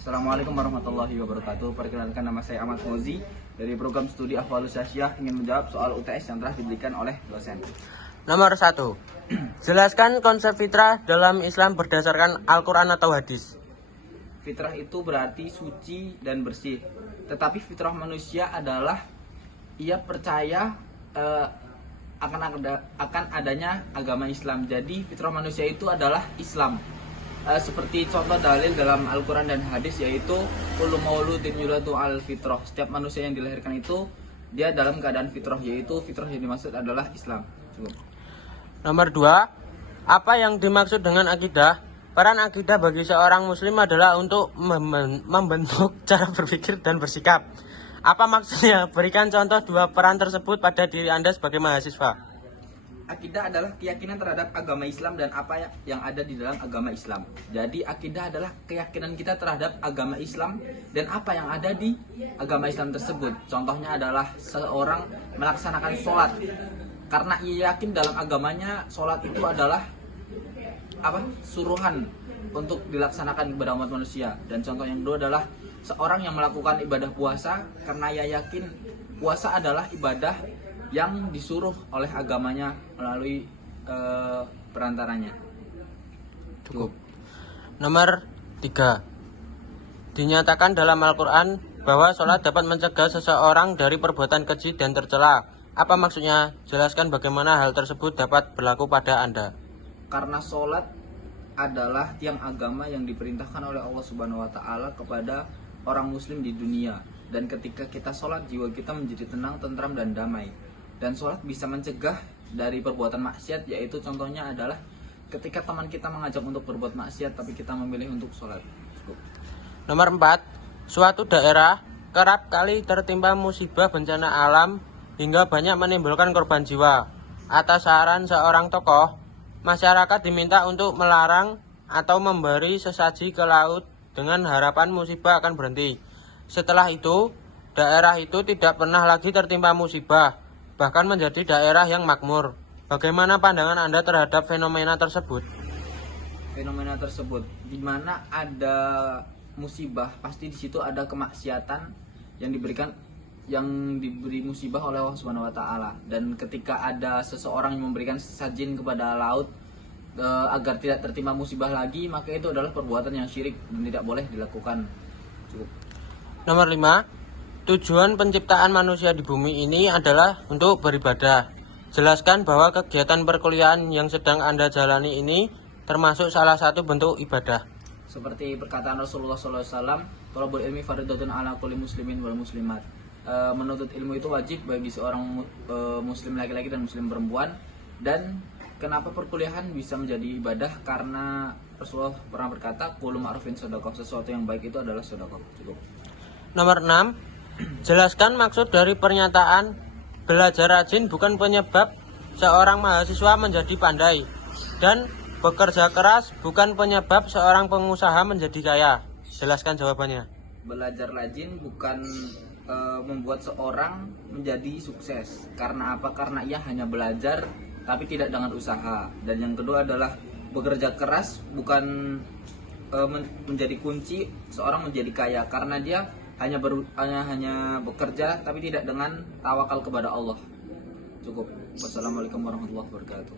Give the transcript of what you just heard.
Assalamualaikum warahmatullahi wabarakatuh. Perkenalkan, nama saya Ahmad Fauzi dari program studi Ahwalus Syasiah, ingin menjawab soal UTS yang telah diberikan oleh dosen. Nomor 1. Jelaskan konsep fitrah dalam Islam berdasarkan Al-Quran atau hadis. Fitrah itu berarti suci dan bersih. Tetapi fitrah manusia adalah ia percaya akan adanya agama Islam. Jadi fitrah manusia itu adalah Islam. Seperti contoh dalil dalam Al-Quran dan hadis, yaitu kullu mauludin yuladu al fitrah. Setiap manusia yang dilahirkan itu dia dalam keadaan fitrah, yaitu fitrah yang dimaksud adalah Islam. Cukup. Nomor 2. Apa yang dimaksud dengan akidah? Peran akidah bagi seorang muslim adalah untuk membentuk cara berpikir dan bersikap. Apa maksudnya? Berikan contoh 2 peran tersebut pada diri Anda sebagai mahasiswa. Akidah adalah keyakinan terhadap agama Islam dan apa yang ada di dalam agama Islam. Jadi akidah adalah keyakinan kita terhadap agama Islam dan apa yang ada di agama Islam tersebut. Contohnya adalah seorang melaksanakan sholat karena ia yakin dalam agamanya sholat itu adalah suruhan untuk dilaksanakan kepada umat manusia. Dan contoh yang kedua adalah seorang yang melakukan ibadah puasa karena ia yakin puasa adalah ibadah yang disuruh oleh agamanya melalui perantaranya. Cukup. Nomor 3. Dinyatakan dalam Al-Quran bahwa sholat dapat mencegah seseorang dari perbuatan keji dan tercela. Apa maksudnya? Jelaskan bagaimana hal tersebut dapat berlaku pada Anda. Karena sholat adalah tiang agama yang diperintahkan oleh Allah Subhanahu wa Ta'ala kepada orang muslim di dunia. Dan ketika kita sholat, jiwa kita menjadi tenang, tentram, dan damai. Dan sholat bisa mencegah dari perbuatan maksiat, yaitu contohnya adalah ketika teman kita mengajak untuk berbuat maksiat tapi kita memilih untuk sholat. Cukup. Nomor 4. Suatu daerah kerap kali tertimpa musibah bencana alam hingga banyak menimbulkan korban jiwa. Atas saran seorang tokoh, masyarakat diminta untuk melarang atau memberi sesaji ke laut dengan harapan musibah akan berhenti. Setelah itu, daerah itu tidak pernah lagi tertimpa musibah, bahkan menjadi daerah yang makmur. Bagaimana pandangan Anda terhadap fenomena tersebut? Fenomena tersebut, di mana ada musibah, pasti di situ ada kemaksiatan yang diberi musibah oleh Allah Subhanahu wa Ta'ala. Dan ketika ada seseorang yang memberikan sesajen kepada laut agar tidak tertimpa musibah lagi, maka itu adalah perbuatan yang syirik dan tidak boleh dilakukan. Cukup. Nomor 5. Tujuan penciptaan manusia di bumi ini adalah untuk beribadah. Jelaskan bahwa kegiatan perkuliahan yang sedang Anda jalani ini termasuk salah satu bentuk ibadah. Seperti perkataan Rasulullah SAW, thalabul ilmi fardhatun ala kulli muslimin wal muslimat. Menuntut ilmu itu wajib bagi seorang muslim laki-laki dan muslim perempuan. Dan kenapa perkuliahan bisa menjadi ibadah? Karena Rasulullah pernah berkata, kullu ma'rufin shadaqah, sesuatu yang baik itu adalah sedekah. Cukup. Nomor 6. Jelaskan maksud dari pernyataan belajar rajin bukan penyebab seorang mahasiswa menjadi pandai, dan bekerja keras bukan penyebab seorang pengusaha menjadi kaya. Jelaskan jawabannya. Belajar rajin bukan membuat seorang menjadi sukses. Karena apa? Karena ia hanya belajar tapi tidak dengan usaha. Dan yang kedua adalah bekerja keras bukan menjadi kunci seorang menjadi kaya, karena dia hanya bekerja tapi tidak dengan tawakal kepada Allah. Cukup. Wassalamualaikum warahmatullahi wabarakatuh.